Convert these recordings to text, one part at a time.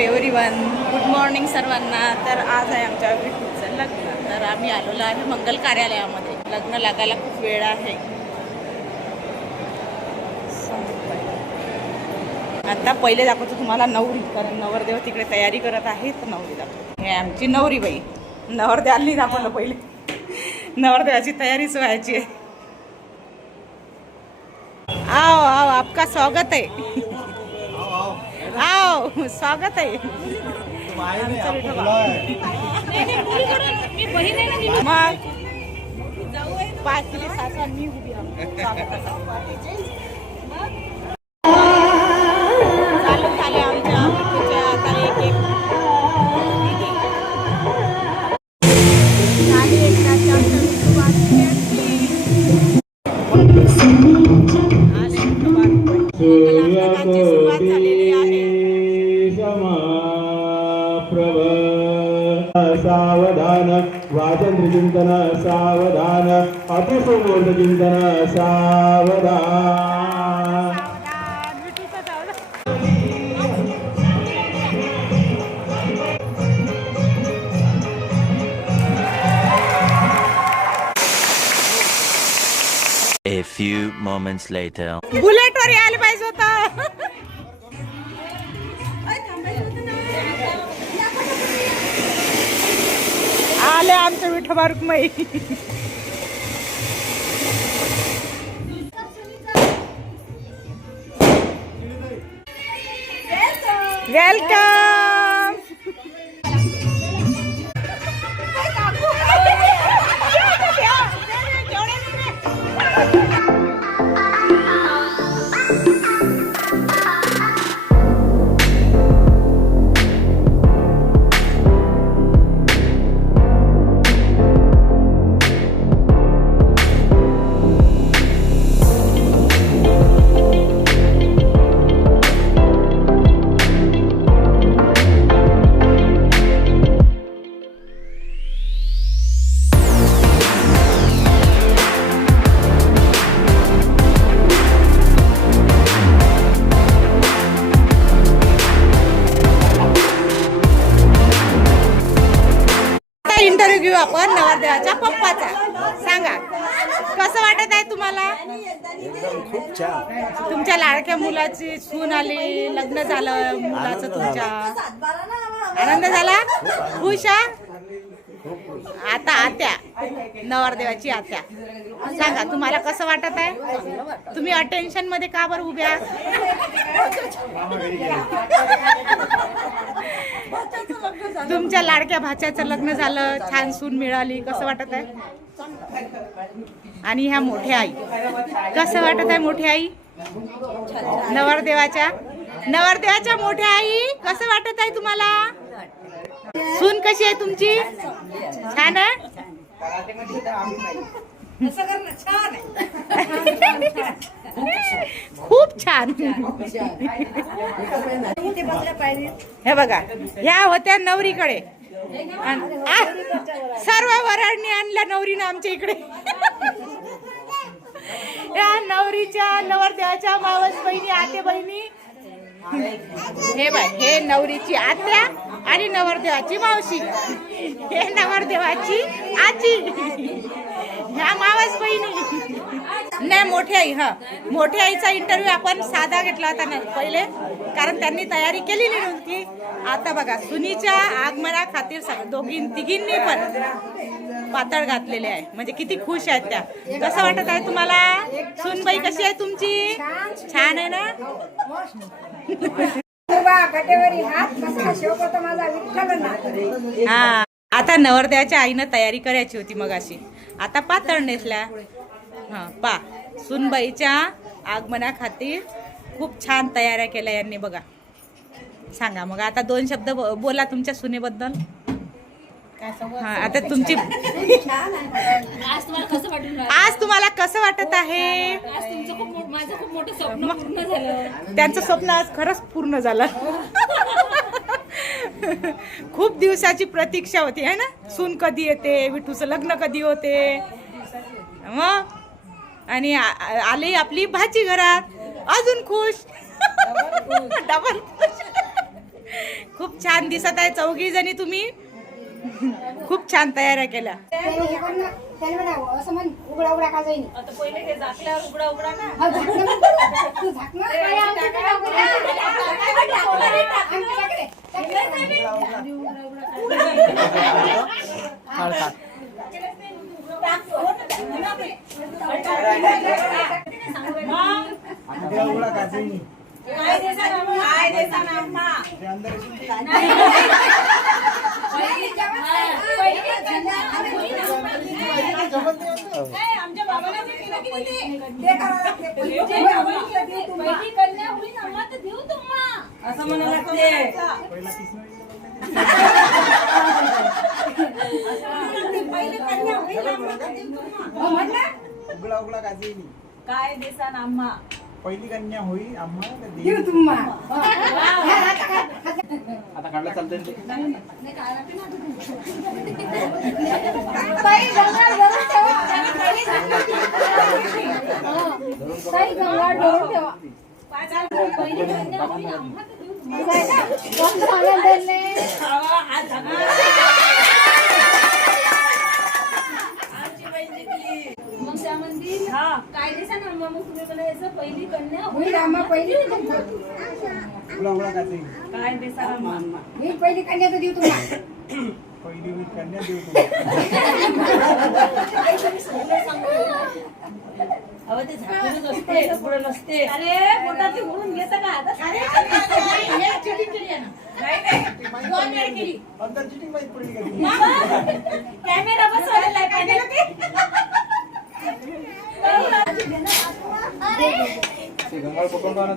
Everyone, good morning सर्वांना. तर आज आहे आमच्या विठूचं लग्न. तर आम्ही आलेलो आहे मंगल कार्यालयामध्ये. लग्न लागायला खूप वेळ आहे. आता पहिले दाखवतो तुम्हाला नवरी, कारण नवरदेव तिकडे तयारी करत आहे. तर नवरी दाखवतो. हे आमची नवरी बाई. नवरदेवाला दाखवलं पहिले. नवरदेवाची तयारीच व्हायची आहे. आओ आओ, आपका स्वागत है. आओ, स्वागत आहे. मग पाचली सासवा मी उभी चालू झाले आमच्या आता एक सुरुवात झालेली आहे. सावधान वाचंद्र चिंतन सावधान अपसमोर्ध चिंतन सावधान. A few moments later. बुलेटवर यायला पाहिजे होतं. आले आमचे विठोबा रुक्माई. वेलकम. इंटरव्ह्यू घेऊ आपण नवरदेवाच्या पप्पाचा. सांगा, कसं वाटत आहे तुम्हाला? खूप छान. तुमच्या लाडक्या मुलाची सून आली, लग्न झालं मुलाचं तुमच्या. आनंद झाला? खुश आ? आता आत्या, नवरदेवाची आत्या, सांगा तुम्हाला कसं वाटत आहे? तुम्ही अटेन्शन मध्ये का बरं उभ्या? तुमच्या लाडक्या भाच्याचं लग्न झालं, छान सून मिळाली, कसं वाटत आहे? आणि ह्या मोठ्या आई, कसं वाटत आहे मोठ्या आई? नवरदेवाच्या मोठ्या आई, कसं वाटत आहे तुम्हाला? सून कशी आहे तुमची? छान आहे. खूप छान. हे बघा, ह्या होत्या नवरीकडे. सर्व वराडणी आणल्या नवरीनं आमच्या इकडे. या नवरीच्या नवरदेवाच्या मावस बहिणी, आते बहिणी. हे बाय, हे नवरीची आत्या आणि नवरदेवाची मावशी. हे नवरदेवाची आजी. ह्या मावस बहिणी. नाही, मोठी आई. हा, मोठ्या आईचा इंटरव्ह्यू आपण साधा घेतला होता ना पहिले, कारण त्यांनी तयारी केलेली नव्हती. आता बघा, सुनीच्या आगमना खातीर तिघींनी पण पातळ घातलेले आहे. म्हणजे किती खुश आहेत त्या. कसं वाटत आहे तुम्हाला? सूनबाई कशी आहे तुमची? छान आहे ना? हा, आता नवरदेवाच्या आईनं तयारी करायची होती मगाशी. आता पातळ नेसल्या. हा, पा सुनबाईच्या आगमना खातीर खूप छान तयाऱ्या केल्या यांनी बघा. सांगा मग आता दोन शब्द बोला तुमच्या सुनेबद्दल. हा, आता तुमची आज तुम्हाला कसं वाटत आहे? त्यांचं स्वप्न आज खरंच पूर्ण झालं. खूप दिवसाची प्रतीक्षा होती है ना, सून कधी येते, विठूचं लग्न कधी होते. मग आणि आली आपली भाची घरात, अजून खुश, डबल खुश. खूप छान दिसत आहे चौघी जणी तुम्ही. खूप छान तयाऱ्या केल्या. असं म्हण उघडा उघडा का जाईन आता पहिले हे झाकल्यावर उघडा उघडा ना. हा झाकणं तू झाकणं काय आमच्या बाबाला कन्या होईल आम्हाला तर देऊ तुम्हाला असं म्हणा लागते. पहिले कन्या होईल उघडा उघडा काजी काय देसान आम्हा पहिली कन्या होई आम्हाला देऊ तुम्हाला आता काढला चालतंय ते. ताई गंगाळ धरून ठेवा. ताई गंगाळ धरून ठेवा. पहिली कन्या होईल आम्हाला तर देऊ तुम्हाला. कोण सांगेल त्यांनी? मग त्या म्हणतील काय दिवसानं आम्हा मग तुम्ही म्हणायचं पहिली कन्या होईल आम्हा पहिली उघडा उघडा काजी काय देसान आम्हा मी पहिली कन्या तर देऊ तुम्हाला. पहिली होई कन्या देऊ तुम्हाला. अहो ते झाकूनच असते पुढे नसते. अरे पोटाची म्हणून घेता का आता? हे चिटिंग केली आहे ना. नाही 2 वेळ केली. अंतर चिटिंग माहित पडली का? कॅमेरा बसवलेला आहे पाहिजे. गंगाळ पकडून आणा.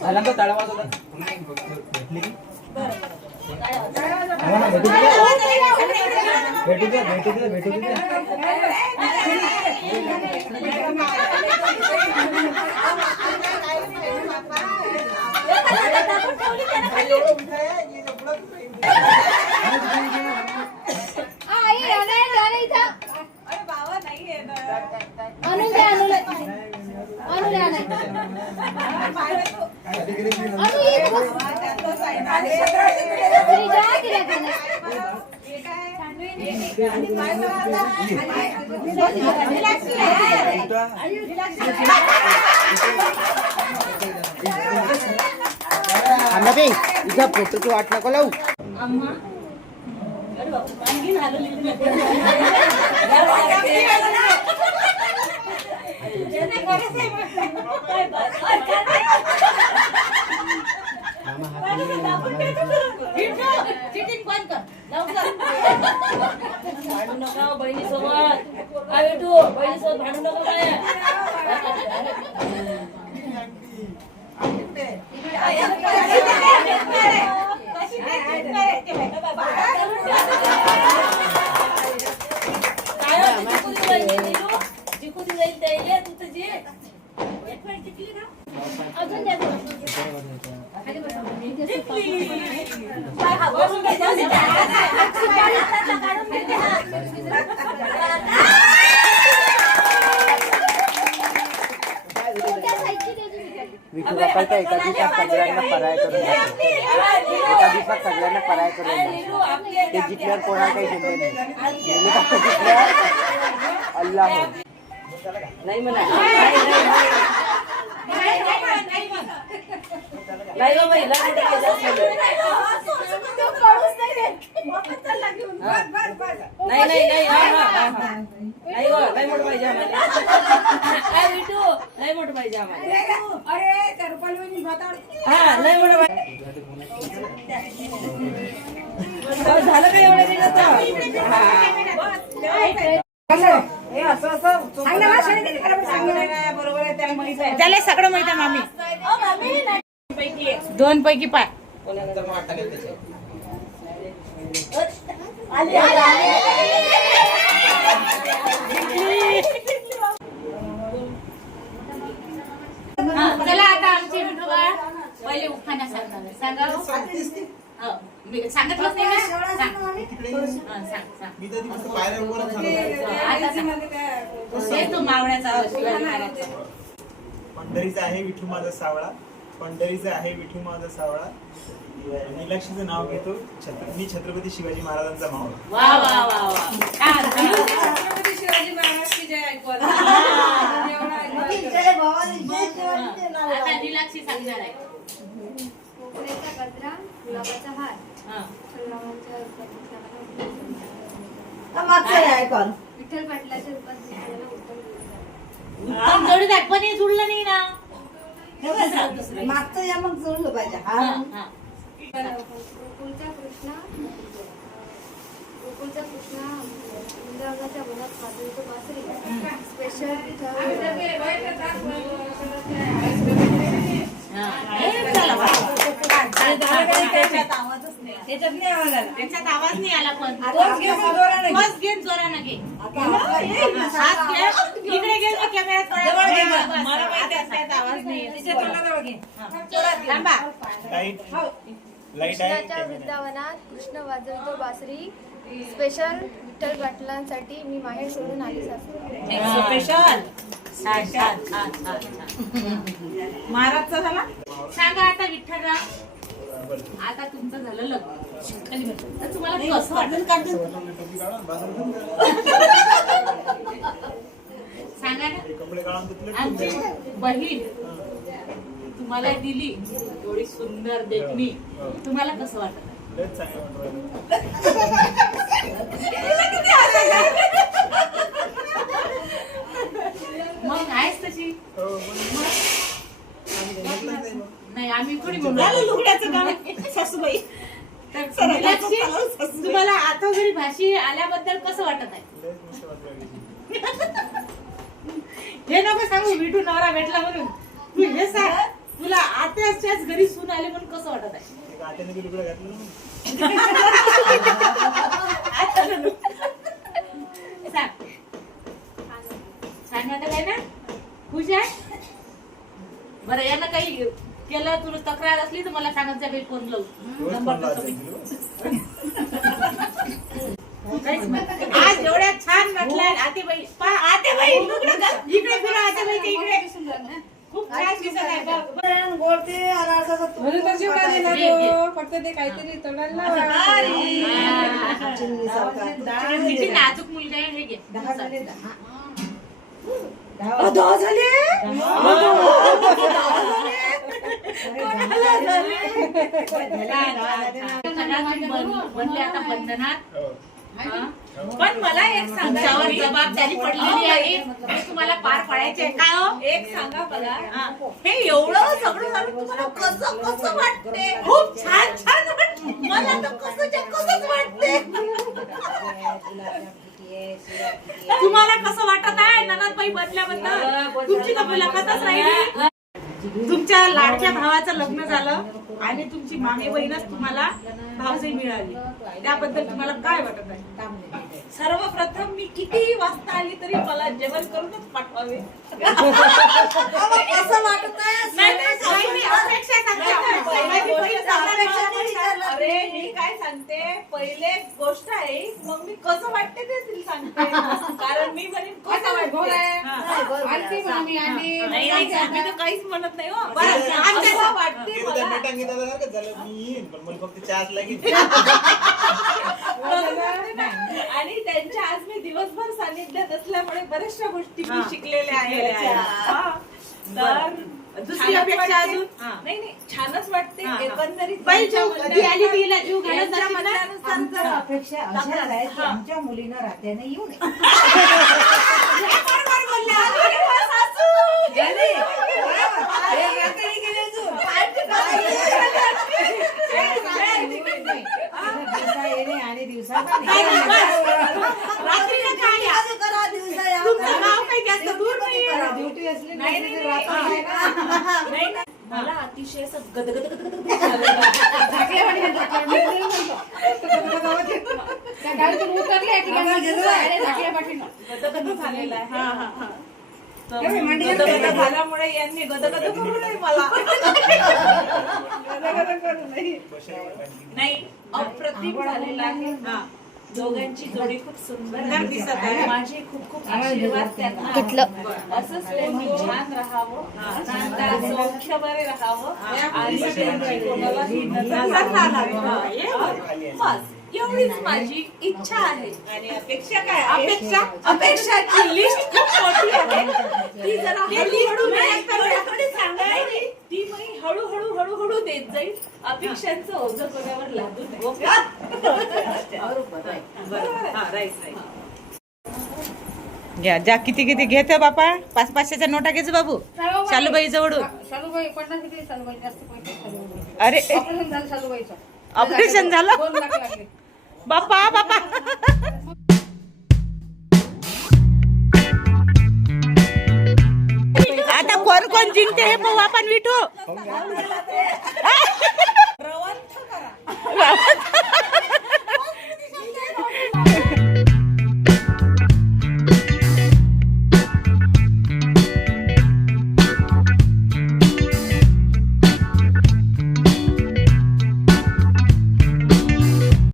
झाला तो ताळा वाजवला. भेटली की? भेटू दे. इथं फोटोची वाट नको लावू. चिटिंग बंद कर लवकर. भांडू नका बहिणीसोबत. बहिणीसोबत भांडू नका काय. जिंकून जाईल त्याला तू तुझी एक वेळ जिंकली ना अजून द्या. विठू बापाचा एका दिवसात सगळ्यांना पराय करून टाकतो. एका दिवसात सगळ्यांना पराय करून टाकतो. ते जिंकल्यावर कोणाला काही घेतले नाही. नेहमी फक्त जिंकल्यावर अल्लाह हो. नाही म्हणा नाही हो बाई नाही नाही नाही नाही हो नाही मोठं पाहिजे आम्हाला. विठू नाही मोठं पाहिजे आम्हाला. अरे त्या रुपाली हा नाही मोठं पाहिजे. झालं का एवढं त्याला सगळं माहित आहे मामी. 2 पैकी पाय. चला आता आमची विठोबा पहिले उखाणा सांगणार. सांगा. सांगितलंच नाही मी. सांग. आता सांग. तो मावळ्याचा पंढरीचा आहे विठू माझा सावळा, पंढरीचा आहे विठू माझा सावळा. नीलाक्षीचं नाव घेतो, मी छत्रपती शिवाजी महाराजांचा मावळा. वा वा वा वा छान. छत्रपती शिवाजी महाराज की जय ऐकू आता. एवढं ऐकू. आता नीलाक्षी सांगणार आहे. कोकणेचा गजरा, गुलाबाचा हार, हा. संग्रामाच्या रूपात दिसणारा विठ्ठल पाटलाच्या रूपात दिसणारा उत्तम जोडीदार. उत्तम जोडीदार पण हे जुळलं नाही ना. मागचं या मग जोडलं पाहिजे. हा, हा. गोकुळचा कृष्णा, वृंदावनाच्या वनात वाजवतो बासरी. स्पेशल चला बा. त्याच्यात आवाजच नाही. त्याच्यात नाही आवाज आला. त्याच्यात आवाज नाही आला पण तोच घे मग जोराने घे. बस घे जोरानं घे. आता आपला हात घे. इकडे घे ना कॅमेऱ्यात जवळ घे बस. मग. मला माहिती आहे त्यात आवाज नाही. तिच्या तोंडाजवळ घे. थांबा. लाईट आहे. कृष्णाच्या वृंदावनात कृष्ण वाजवतो बासरी. स्पेशल विठ्ठल पाटलांसाठी मी माहेर सोडून आली सासरी. स्पेशल. छान छान छान छान छान. महाराजचा झाला. सांगा आता विठ्ठलराव, आता तुमचं झालं लग्न, तर तुम्हाला कसं वाटलं? सांगा ना. कपडे काढून धुतले. आमची बहीण तुम्हाला दिली एवढी सुंदर देखणी, तुम्हाला कसं वाटत? लयच चांगलं वाटू राहिलं. मग आहेच तशी. हो, पण नाही आम्ही थोडी म्हणून लुगड्याचं काम सासूबाई. तर नीलाक्षी, तुम्हाला आता घरी भाषी आल्याबद्दल कसं वाटत आहे? लयच मस्त वाटू राहिली. हे नको सांगू विठू नवरा भेटला म्हणून. तू हे सांग, तुला आत्याच्याच घरी सून आले म्हणून कसं वाटत आहे? एक आत्याने बी लुगडं घातलं ना. सांग. छान वाटत आहे ना? खुश आहे? बरं यानं काही केलं, तुला तक्रार असली तर मला सांगत जा, फोन लावू. रोज नंबर फोन लावायचा देतो मी. तिला. काहीच नाही. आज एवढ्या छान वाटल्या आतेबाई. आतेबाई इकडे फिरा, आतेबाईच्या इकडे. खूप छान दिसत आहे बघ. गोडते अनारसाचा तूप. म्हणून तर जेवढा दिला घे, घे. तो. फक्त ते काहीतरी तोंडाला लावा. चिमणीसारखा. किती नाजूक मुलगा आहे हे घे. 10 झाले 10. 10 झाले. बनले आता बंधनात. हो. हा. पण मला एक सांगावर जबाबदारी पडलेली आहे, हे तुम्हाला पार पाडायचे आहे. काय हो? एक सांगा मला. हे एवढं सगळं झालं तुम्हाला कसं कसं वाटते? खूप छान छान वाटतं. मला तर कसंच वाटते. तुम्हाला कसं वाटत आहे ननदबाई बदल्याबद्दल? तुमची तर मुलाखतच राहिली. तुमच्या लाडक्या भावाचं लग्न झालं आणि तुमची मागे बहीणच तुम्हाला भावजाई मिळाली, त्याबद्दल तुम्हाला काय वाटत आहे? सर्वप्रथम मी कितीही वाजता आली तरी मला जेवण करूनच पाठवावे. कसं वाटत आहे? नाही, अपेक्षा सांगते आपण. माझी बहीण सांगणार. अरे मी काय सांगते, पहिले गोष्ट आहे मग मी कसं वाटते ते तिला सांगते. कारण मी म्हणेन कसं वाटते. नाही, मी तर काहीच म्हणत नाही हो. बरं, कसं वाटते ते मला. तर मीटिंग घेतल्यासारखंच झालं. मी येईन, पण मला फक्त चहाच लागेल. आणि त्यांच्या आज मी दिवसभर सानिध्यात असल्यामुळे बऱ्याचशा गोष्टी मी शिकलेल्या आहेत. हा. तर दुसरी छानच अपेक्षा वाटते. अजून? हा. नाही छानच वाटते. हा, हा. एकंदरीत बाई त्यांच्या जीव कधी आली तिला जीव घालत त्यांच्या जाशील ना? म्हणण्यानुसार आमच्या जर- अपेक्षा अशा आहेत की आमच्या मुलीनं रात्याने येऊ नये. दिवसा येणे आणि दिवसा नाही, नाही, बस. रात्रीला काय या? तुमचं गाव काही जास्त दूर नाही आहे. ड्युटी असली नाही, नाही नाही, तर रात्र नाही. आहे ना. नाही ना. मला अतिशय असं गदगद झालं. गदगद झालेलं आहे. हा, हा, हा. गदगद झाल्यामुळे यांनी गदगद करू नये मला. गदगद करू नये. नाही, अप्रतिम झालेलं आहे. हा. दोघांची जोडी खूप सुंदर दिसत आहे. माझे खूप खूप आशीर्वाद त्यांना असंच त्यांनी छान राहावं, आनंदात सौख्य बरे राहावं आणि त्यांची कोणालाही नजर लागावी. बस एवढीच माझी इच्छा आहे. आणि अपेक्षा काय आहे? अपेक्षाची लिस्ट खूप मोठी आहे. ती जरा हळूहळू सांगायची, ती मी हळूहळू हळूहळू देत जाईल. अपेक्षांचं ओझं कोणावर लागू नये. घ्या ज्या किती किती घेते बापा. 500-500च्या नोटा घ्यायचं बाबू शालूबाई जवळून. शालूबाई 50 किती शालूबाई जास्त पैसे शालूबाई. अरे ऑपरेशन झालं शालूबाईचं. ऑपरेशन झालं 2 लाख लागले. बापा बापा. आता कोण कोण जिंकते हे पाहू आपण विठू.